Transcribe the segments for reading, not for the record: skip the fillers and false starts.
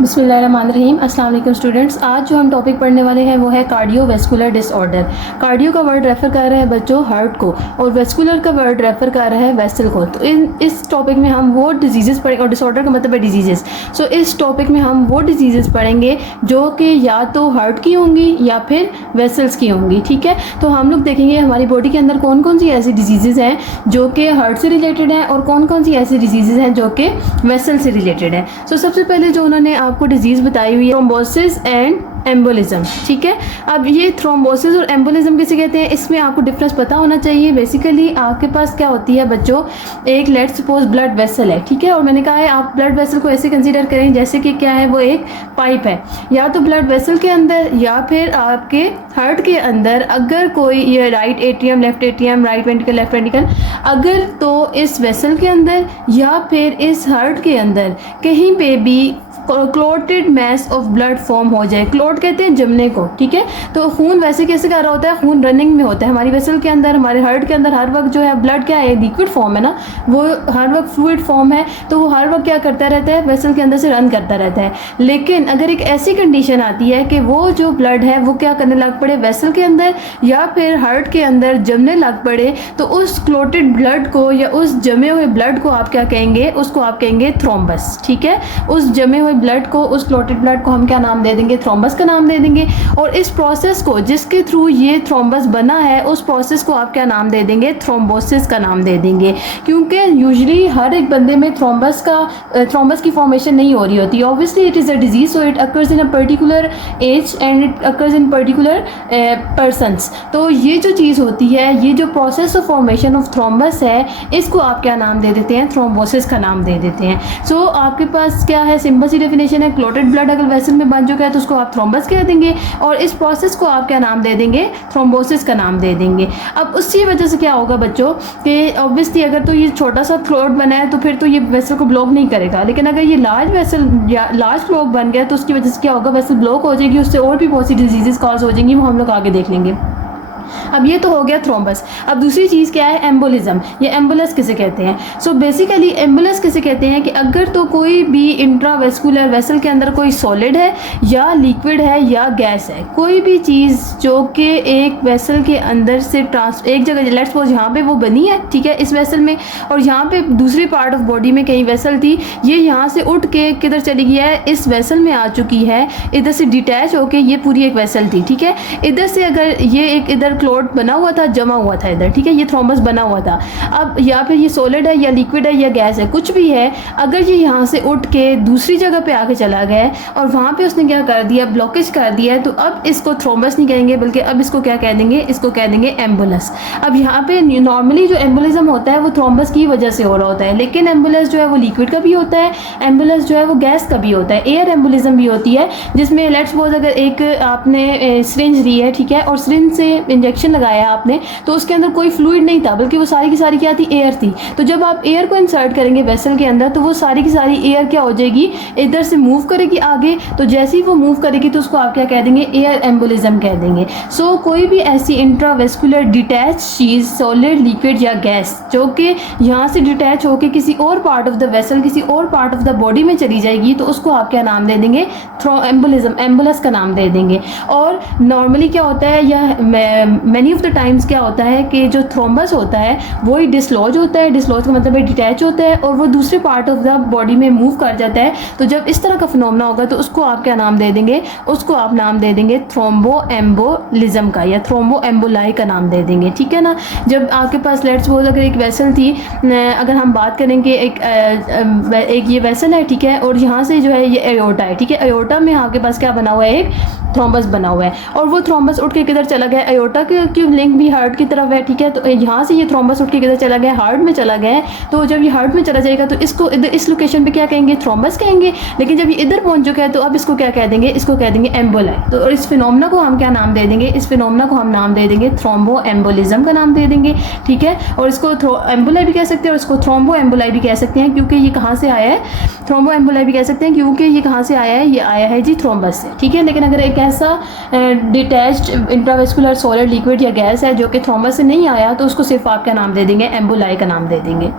बिस्मिल्लाहिर्रहमानिर्रहीम। अस्सलाम वालेकुम स्टूडेंट्स। आज जो हम टॉपिक पढ़ने वाले हैं वो है कार्डियोवैस्कुलर डिसऑर्डर। कार्डियो का वर्ड रेफ़र कर रहा है बच्चों हार्ट को, और वैस्कुलर का वर्ड रेफ़र कर रहा है वेसल को। तो इस टॉपिक में हम वो डिजीज़ पढ़ेंगे, और डिसऑर्डर का मतलब है डिजीज़। सो इस टॉपिक में हम वो डिजीज़ पढ़ेंगे जो कि या तो हार्ट की होंगी या फिर वेसल्स की होंगी। ठीक है, तो हम लोग देखेंगे हमारी बॉडी के अंदर कौन कौन सी ऐसी डिजीज़ हैं जो कि हार्ट से रिलेटेड हैं, और कौन कौन सी ऐसी डिजीज़ हैं जो कि वेसल से रिलेटेड है। सो सबसे पहले जो उन्होंने आपको डिजीज़ बताई हुई है थ्रोम्बोसिस एंड एम्बोलिज्म। ठीक है, अब ये थ्रोम्बोसिस और एम्बोलिज्म किसे कहते हैं, इसमें आपको डिफरेंस पता होना चाहिए। बेसिकली आपके पास क्या होती है बच्चों, एक लेट्स सपोज ब्लड वेसल है। ठीक है, और मैंने कहा है आप ब्लड वेसल को ऐसे कंसीडर करें जैसे कि क्या है, वो एक पाइप है, या तो ब्लड वेसल के अंदर या फिर आपके हार्ट के अंदर अगर कोई ये right atrium, left atrium, right ventricle, left ventricle, अगर तो इस वेसल के अंदर या फिर इस हार्ट के अंदर कहीं पे भी क्लोटेड मैस ऑफ ब्लड फॉर्म हो जाए। क्लोट कहते हैं जमने को। ठीक है, तो खून वैसे कैसे कर रहा होता है, खून रनिंग में होता है हमारी वेसल के अंदर, हमारे हार्ट के अंदर हर वक्त जो है ब्लड क्या है, लिक्विड फॉर्म है ना, वो हर वक्त फ्लूइड फॉर्म है, तो वो हर वक्त क्या करता रहता है, वेसल के अंदर से रन करता रहता है। लेकिन अगर एक ऐसी कंडीशन आती है कि वो जो ब्लड है वो क्या करने लग पड़े, वेसल के अंदर या फिर हार्ट के अंदर जमने लग पड़े, तो उस क्लोटेड ब्लड को या उस जमे हुए ब्लड को आप क्या कहेंगे, उसको आप कहेंगे थ्रोम्बस। ठीक है, उस जमे हुए ब्लड को, उस क्लोटेड ब्लड को हम क्या नाम दे देंगे, थ्रोम्बस का नाम दे देंगे। और इस प्रोसेस को, जिसके थ्रू ये थ्रोम्बस बना है, उस प्रोसेस को आप क्या नाम दे देंगे, थ्रोम्बोसिस का नाम दे देंगे। क्योंकि यूजुअली हर एक बंदे में थ्रोम्बस की फॉर्मेशन नहीं हो रही होती। Obviously it is a disease, so it occurs in a particular age and it occurs in particular persons. तो ये जो चीज़ होती है, ये जो process of formation of thrombus है, इसको आप क्या नाम दे देते हैं, थ्रोम्बोसिस का नाम दे देते हैं। सो आपके पास क्या है, सिंपल सी डेफिनेशन है, क्लोटेड ब्लड अगर वेसल में बन चुका है तो उसको आप थ्रोम्बस कह देंगे, और इस प्रोसेस को आप क्या नाम दे देंगे, थ्रोम्बोसिस का नाम दे देंगे। अब उसी वजह से क्या होगा बच्चों कि ऑब्वियसली अगर तो ये छोटा सा क्लोट बना है तो फिर तो ये वेसल को ब्लॉक नहीं करेगा, लेकिन अगर ये लार्ज वेसल या लार्ज क्लोट बन गया तो उसकी वजह से क्या होगा, वेसल ब्लॉक हो जाएगी, उससे और भी बहुत सी डिजीजेस कॉज हो जाएंगी, वो हम लोग आगे देख लेंगे। अब ये तो हो गया थ्रोम्बस। अब दूसरी चीज़ क्या है, एम्बोलिज्म, या एम्बुलस किसे कहते हैं। सो बेसिकली एम्बुलस किसे कहते हैं कि अगर तो कोई भी इंट्रावेस्कुलर वेसल के अंदर कोई सॉलिड है या लिक्विड है या गैस है, कोई भी चीज़ जो कि एक वेसल के अंदर से एक जगह, लेट्स सपोज यहाँ पे वो बनी है, ठीक है, इस वेसल में, और यहाँ पे दूसरी पार्ट ऑफ बॉडी में कहीं वेसल थी, ये यहाँ से उठ के किधर चली गई है, इस वेसल में आ चुकी है, इधर से डिटैच होके ये पूरी एक वेसल थी। ठीक है, इधर से अगर ये एक इधर क्लोट बना हुआ था, जमा हुआ था इधर, ठीक है, ये थ्रोम्बस बना हुआ था। अब या फिर ये सॉलिड है या लिक्विड है या गैस है, कुछ भी है, अगर ये यहाँ से उठ के दूसरी जगह पे आके चला गया और वहाँ पे उसने क्या कर दिया, ब्लॉकेज कर दिया है, तो अब इसको थ्रोम्बस नहीं कहेंगे, बल्कि अब इसको क्या कह देंगे, इसको कह देंगे एम्बुलस। अब यहाँ पे नॉर्मली जो एम्बुलिज्म होता है वो थ्रोम्बस की वजह से हो रहा होता है, लेकिन एम्बुलस जो है वो लिक्विड का भी होता है, एम्बुलस जो है वो गैस का भी होता है, एयर एम्बुलिज्म भी होती है, जिसमें लेट्स सपोज अगर एक आपने सिरिंज ली है, ठीक है, और सिरिंज से इंजेक्शन लगाया आपने, तो उसके अंदर कोई फ्लूइड नहीं था, बल्कि वो सारी की सारी क्या थी, एयर थी। तो जब आप एयर को इंसर्ट करेंगे वेसल के अंदर, तो वो सारी की सारी एयर क्या हो जाएगी, इधर से मूव करेगी आगे, तो जैसे ही वो मूव करेगी तो उसको आप क्या कह देंगे, एयर एम्बुलिज्म कह देंगे। सो कोई भी ऐसी इंट्रावेस्कुलर डिटैच चीज़, सॉलिड, लिक्विड या गैस, जो कि यहाँ से डिटैच होकर किसी और पार्ट ऑफ द वेसल, किसी और पार्ट ऑफ द बॉडी में चली जाएगी, तो उसको आप क्या नाम दे देंगे, एम्बुलिज्म, एम्बुलस का नाम दे देंगे। और नॉर्मली क्या होता है, या मैनी ऑफ द टाइम्स क्या होता है कि जो थ्रोम्बस होता है वो ही डिसलॉज होता है, डिसलॉज का मतलब है डिटैच होता है, और वो दूसरे पार्ट ऑफ द बॉडी में मूव कर जाता है। तो जब इस तरह का फिनोमेना होगा तो उसको आप क्या नाम दे देंगे, उसको आप नाम दे देंगे थ्रोम्बो एम्बोलिज्म का, या थ्रोम्बो एम्बोलाई का नाम दे देंगे। ठीक है ना, जब आपके पास लेट्स सपोज अगर एक वेसल थी, अगर हम बात करेंगे एक ये वेसल है, ठीक है, और यहाँ से जो है ये एयोर्टा है, ठीक है, एयोर्टा में आपके पास क्या बना हुआ है, एक थ्रोम्बस बना हुआ है, और वो थ्रोम्बस उठ के किधर चला गया, एयोर्टा की लिंक भी हार्ट की तरफ है, ठीक है, तो यहाँ से ये थ्रोम्बस उठ के किधर चला गया, हार्ट में चला गया है। तो जब ये हार्ट में चला जाएगा तो इसको इधर इस लोकेशन पे क्या कहेंगे, थ्रोम्बस कहेंगे, लेकिन जब ये इधर पहुंच चुका है तो अब इसको क्या कह देंगे, इसको कह देंगे एम्बोलाई। तो इस फिनोमेना को हम क्या नाम दे देंगे, इस फिनोमेना को हम नाम दे देंगे थ्रोम्बो एम्बोलिज्म का नाम दे देंगे। ठीक है, और इसको एम्बोलाई भी कह सकते हैं और इसको थ्रोम्बो एम्बोलाई भी कह सकते हैं, क्योंकि ये कहाँ से आया है, थ्रोम्बो एम्बोलाई भी कह सकते हैं क्योंकि ये कहाँ से आया है, ये आया है जी थ्रोम्बस से। ठीक है, लेकिन अगर एक ऐसा डिटैच्ड इंट्रावेस्कुलर सॉलिड, लिक्विड या गैस है जो कि थ्रोम्बस से नहीं आया, तो उसको सिर्फ आप क्या नाम दे देंगे, एम्बोलाई का नाम दे देंगे।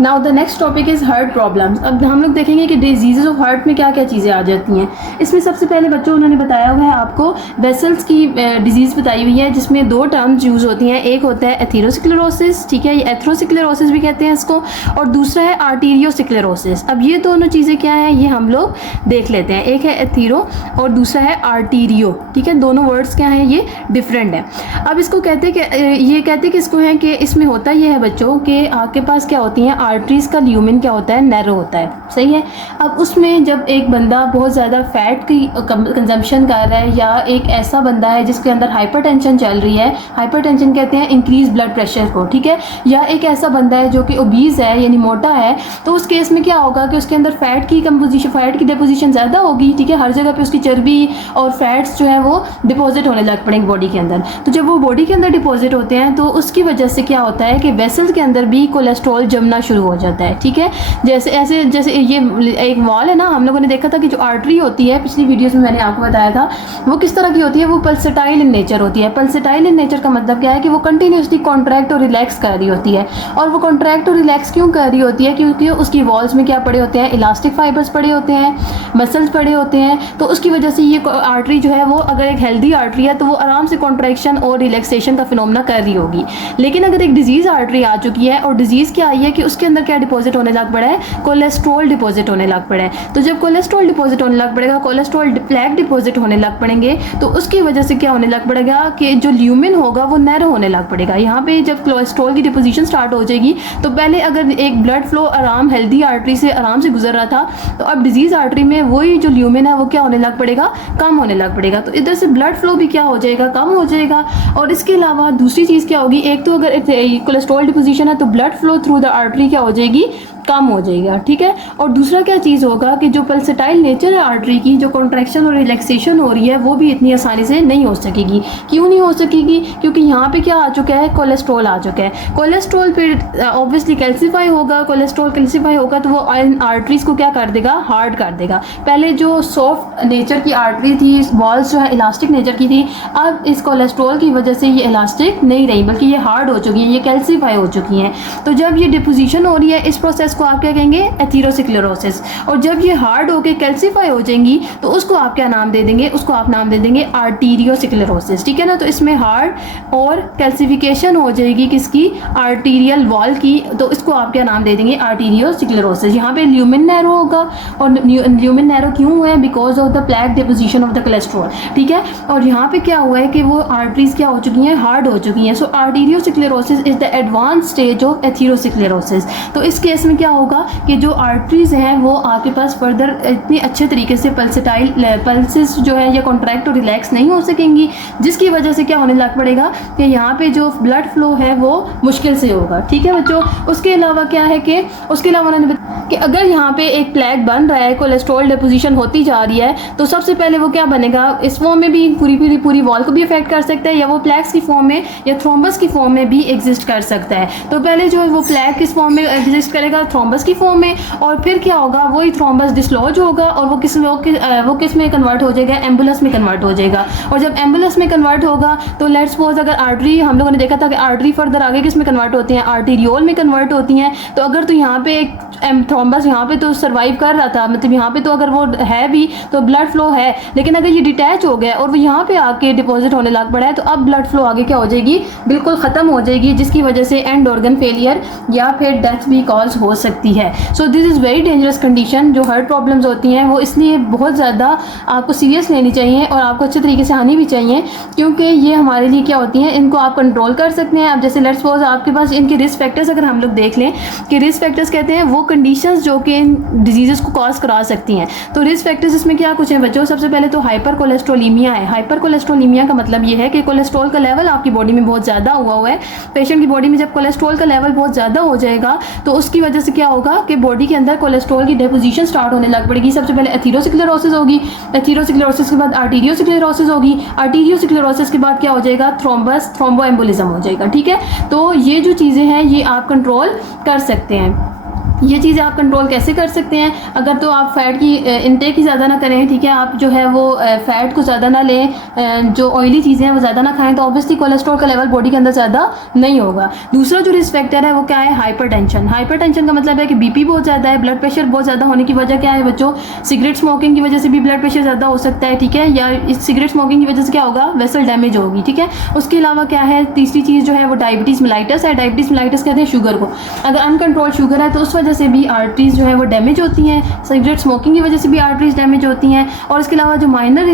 Now the next topic is heart problems. अब हम लोग देखेंगे कि डिजीज़ ऑफ हार्ट में क्या क्या चीज़ें आ जाती हैं। इसमें सबसे पहले बच्चों उन्होंने बताया हुआ है आपको वेसल्स की डिजीज़ बताई हुई है, जिसमें दो टर्म्स यूज़ होती हैं। एक होता है एथेरोस्क्लेरोसिस, ठीक है, ये एथेरोस्क्लेरोसिस भी कहते हैं इसको, और दूसरा है आर्टीरियोस्क्लेरोसिस। अब ये दोनों चीज़ें क्या हैं ये हम लोग देख लेते हैं। एक है एथेरो और दूसरा है आर्टीरियो, ठीक है, दोनों वर्ड्स क्या हैं ये डिफरेंट है। अब इसको कहते हैं कि ये कहते हैं कि इसको है कि इसमें होता ये है बच्चों कि आपके पास क्या होती हैं आर्टरीज़ का ल्यूमेन क्या होता है नैरो होता है, सही है। अब उसमें जब एक बंदा बहुत ज़्यादा फैट की कंजम्पशन कर रहा है, या एक ऐसा बंदा है जिसके अंदर हाइपरटेंशन चल रही है, हाइपरटेंशन कहते हैं इंक्रीज ब्लड प्रेशर को, ठीक है, या एक ऐसा बंदा है जो कि ओबीज है यानी मोटा है, तो उस केस में क्या होगा कि उसके अंदर फैट की कंपोजिशन, फैट की डिपोजिशन ज़्यादा होगी, ठीक है, हर जगह पे उसकी चर्बी और फैट्स जो है वो डिपॉजिट होने लग पड़ेंगे बॉडी के अंदर। तो जब वो बॉडी के अंदर डिपॉजिट होते हैं तो उसकी वजह से क्या होता है कि वेसल के अंदर भी कोलेस्ट्रॉल जमना शुरू हो जाता है, ठीक है। जैसे ये एक वॉल है ना, हम लोगों ने देखा था कि जो आर्टरी होती है पिछली वीडियोस में मैंने आपको बताया था वो किस तरह की होती है, वो पल्सेटाइल इन नेचर होती है। पल्सेटाइल इन नेचर का मतलब क्या है कि वो कंटिन्यूसली कॉन्ट्रैक्ट और रिलैक्स कर रही होती है। और वो कॉन्ट्रैक्ट और रिलैक्स क्यों कर रही होती है, क्योंकि उसकी वॉल्स में क्या पड़े होते हैं, इलास्टिक फाइबर्स पड़े होते हैं, मसल्स पड़े होते हैं। तो उसकी वजह से ये आर्टरी जो है वो अगर एक हेल्दी आर्टरी है तो वो आराम से कॉन्ट्रैक्शन और रिलैक्सेशन का फिनोमेना कर रही होगी। लेकिन अगर एक डिजीज़ आर्टरी आ चुकी है और डिजीज़ क्या आई है कि उसके अंदर क्या डिपॉजिट होने लग पड़ा है, कोलेस्ट्रॉल डिपॉजिट होने लग पड़ा है। तो जब कोलेस्ट्रॉल डिपॉजिट होने लग पड़ेगा, कोलेस्ट्रॉल प्लैक डिपॉजिट होने लग पड़ेंगे, तो उसकी वजह से क्या होने लग पड़ेगा कि जो ल्यूमेन होगा वो नैरो होने लग पड़ेगा। यहाँ पे जब कोलेस्ट्रॉल की डिपोजिशन स्टार्ट हो जाएगी तो पहले अगर एक ब्लड फ्लो आराम हेल्दी आर्टरी से आराम से गुजर रहा था, तो अब डिजीज़ आर्टरी में वही जो ल्यूमेन है वो क्या होने लग पड़ेगा, कम होने लग पड़ेगा। तो इधर से ब्लड फ्लो भी क्या हो जाएगा, कम हो जाएगा। और इसके अलावा दूसरी चीज़ क्या होगी, एक तो अगर कोलेस्ट्रॉल डिपोजिशन है तो blood flow through the artery क्या हो जाएगी, कम हो जाएगा, ठीक है। और दूसरा क्या चीज़ होगा कि जो पल्सेटाइल नेचर है आर्टरी की, जो कॉन्ट्रैक्शन और रिलैक्सेशन हो रही है वो भी इतनी आसानी से नहीं हो सकेगी। क्यों नहीं हो सकेगी, क्योंकि यहाँ पे क्या आ चुका है, कोलेस्ट्रॉल आ चुका है। कोलेस्ट्रॉल फिर ऑब्वियसली कैल्सीफाई होगा, कोलेस्ट्रॉल कैल्सीफाई होगा तो वो आर्टरीज को क्या कर देगा, हार्ड कर देगा। पहले जो सॉफ्ट नेचर की आर्टरी थी, वॉल्स जो है इलास्टिक नेचर की थी, अब इस कोलेस्ट्रॉल की वजह से ये इलास्टिक नहीं रही बल्कि ये हार्ड हो चुकी हैं, ये कैल्सीफाई हो चुकी हैं। तो जब ये डिपोजिशन हो रही है इस प्रोसेस को आप क्या कहेंगे, एथेरोस्क्लेरोसिस। और जब ये हार्ड होके कैल्सीफाई हो जाएंगी तो उसको आप क्या नाम दे देंगे, उसको आप नाम दे देंगे आर्टीरियोस्क्लेरोसिस, ठीक है ना। तो इसमें हार्ड और कैल्सिफिकेशन हो जाएगी किसकी, आर्टीरियल वॉल की, तो इसको आप क्या नाम दे देंगे, आर्टीरियोस्क्लेरोसिस। यहाँ पे ल्यूमेन नैरो होगा, और ल्यूमेन नैरो क्यों हुआ है, because of the plaque deposition of the cholesterol, ठीक है। और यहाँ पे क्या हुआ है कि वो आर्टरीज क्या हो चुकी हैं, हार्ड हो चुकी हैं। So arteriosclerosis is the advanced stage of atherosclerosis. तो इस केस में क्या होगा कि जो आर्टरीज हैं वो आपके पास फर्दर इतनी अच्छे तरीके से पल्सेस जो है या कॉन्ट्रैक्ट और रिलैक्स नहीं हो सकेंगी, जिसकी वजह से क्या होने लग पड़ेगा कि यहाँ पे जो ब्लड फ्लो है वो मुश्किल से होगा, ठीक है बच्चों। उसके अलावा क्या है कि उसके अलावा उन्होंने कि अगर यहाँ पे एक प्लैक बन रहा है, कोलेस्ट्रॉल डिपोजिशन होती जा रही है, तो सबसे पहले वो क्या बनेगा, इस फॉर्म में भी पूरी वॉल को भी अफेक्ट कर सकता है, या वो प्लैक्स की फॉर्म में या थ्रोम्बस की फॉर्म में भी एग्जिस्ट कर सकता है। तो पहले जो है वो प्लैक किस फॉर्म में एग्जिस्ट करेगा, थ्रोम्बस की फॉर्म में, और फिर क्या होगा, वही थ्रोम्बस डिसलॉज होगा और वो किस में कन्वर्ट हो जाएगा, एम्बुलस में कन्वर्ट हो जाएगा। और जब एम्बुलस में कन्वर्ट होगा तो लेट्स सपोज अगर आर्टरी, हम लोगों ने देखा था कि आर्टरी फर्दर आगे किस में कन्वर्ट होती हैं, आर्टीरियोल में कन्वर्ट होती हैं। तो अगर तो यहाँ पे एक थ्रोम्बस यहाँ पे तो सर्वाइव कर रहा था, मतलब यहाँ पे तो अगर वो है भी तो ब्लड फ्लो है, लेकिन अगर ये डिटैच हो गया और वो यहाँ पे आके डिपॉजिट होने लग पड़ा है, तो अब ब्लड फ्लो आगे क्या हो जाएगी, बिल्कुल ख़त्म हो जाएगी, जिसकी वजह से एंड ऑर्गन फेलियर या फिर डेथ भी कॉज हो सकती है। So this is very dangerous condition. जो हार्ट प्रॉब्लम्स होती हैं वो इसलिए बहुत ज़्यादा आपको सीरियस लेनी चाहिए और आपको अच्छे तरीके से आनी भी चाहिए, क्योंकि ये हमारे लिए क्या होती हैं, इनको आप कंट्रोल कर सकते हैं। अब जैसे लेट्स सपोज आपके पास इनके रिस्क फैक्टर्स अगर हम लोग देख लें कि रिस्क फैक्टर्स कहते हैं वो कंडीशंस जो कि इन डिजीज़ को कॉज करा सकती हैं। तो रिस्क फैक्टर्स इसमें क्या कुछ है बच्चों, सबसे पहले तो हाइपर कोलेस्ट्रोलीमिया है। हाइपर कोलेस्ट्रोलीमिया का मतलब ये है कि कोलेस्ट्रॉल का लेवल आपकी बॉडी में बहुत ज़्यादा हुआ है। पेशेंट की बॉडी में जब कोलेस्ट्रॉल का लेवल बहुत ज़्यादा हो जाएगा तो उसकी वजह से क्या होगा कि बॉडी के अंदर कोलेस्ट्रॉल की डिपोजिशन स्टार्ट होने लग पड़ेगी। सबसे पहले एथेरोस्क्लेरोसिस होगी, एथेरोस्क्लेरोसिस के बाद आर्टीरियोस्क्लेरोसिस होगी, आर्टीरियोस्क्लेरोसिस के बाद क्या हो जाएगा, थ्रोम्बोएम्बोलिज्म हो जाएगा, ठीक है। तो ये जो चीज़ें हैं ये आप कंट्रोल कर सकते हैं। ये चीज़ें आप कंट्रोल कैसे कर सकते हैं? अगर तो आप फ़ैट की इनटेक ही ज़्यादा ना करें, ठीक है, आप जो है वो फ़ैट को ज़्यादा ना लें, जो ऑयली चीज़ें हैं वो ज़्यादा ना खाएं, तो ऑब्वियसली कोलेस्ट्रॉल का लेवल बॉडी के अंदर ज़्यादा नहीं होगा। दूसरा जो रिस्क फैक्टर है वो क्या है? हाइपरटेंशन। हाइपरटेंशन का मतलब है कि बीपी बहुत ज़्यादा है, ब्लड प्रेशर बहुत ज़्यादा होने की वजह क्या है बच्चों? सिगरेट स्मोकिंग की वजह से भी ब्लड प्रेशर ज़्यादा हो सकता है, ठीक है, या इस सिगरेट स्मोकिंग की वजह से क्या होगा? वेसल डैमेज होगी, ठीक है। उसके अलावा क्या है? तीसरी चीज़ जो है वो डायबिटीज़ मेलाइटस है। डायबिटीज़ मेलाइटस कहते हैं शुगर को। अगर अनकंट्रोल शुगर है तो उस वजह से भी आर्टरीज जो है वो डैमेज होती हैं, सिगरेट स्मोकिंग की वजह से भी आर्टरीज डैमेज होती हैं। और इसके अलावा जो माइनर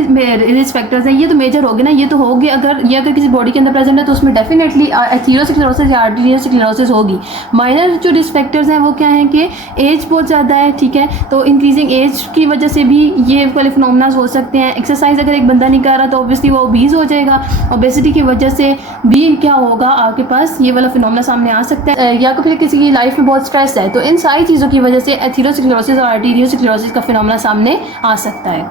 रिस्क फैक्टर्स हैं, ये तो मेजर हो गए ना, ये तो होगी, अगर किसी बॉडी के अंदर प्रेजेंट है तो उसमें डेफिनेटली एथेरोस्क्लेरोसिस या आर्टेरियोस्क्लेरोसिस होगी। माइनर जो रिस्क फैक्टर्स हैं वो क्या हैं कि एज बहुत ज़्यादा है, ठीक है, तो इंक्रीजिंग एज की वजह से भी ये वाले फिनोमेना हो सकते हैं। एक्सरसाइज अगर एक बंदा नहीं कर रहा तो ऑब्वियसली वो ओबीज हो जाएगा, ओबेसिटी की वजह से भी क्या होगा, आपके पास ये वाला फिनोमेना सामने आ सकता है। या फिर किसी की लाइफ में बहुत स्ट्रेस है, तो इन सारी चीज़ों की वजह से एथेरोस्क्लेरोसिस और आर्टेरियोस्क्लेरोसिस का फिनोमेना सामने आ सकता है।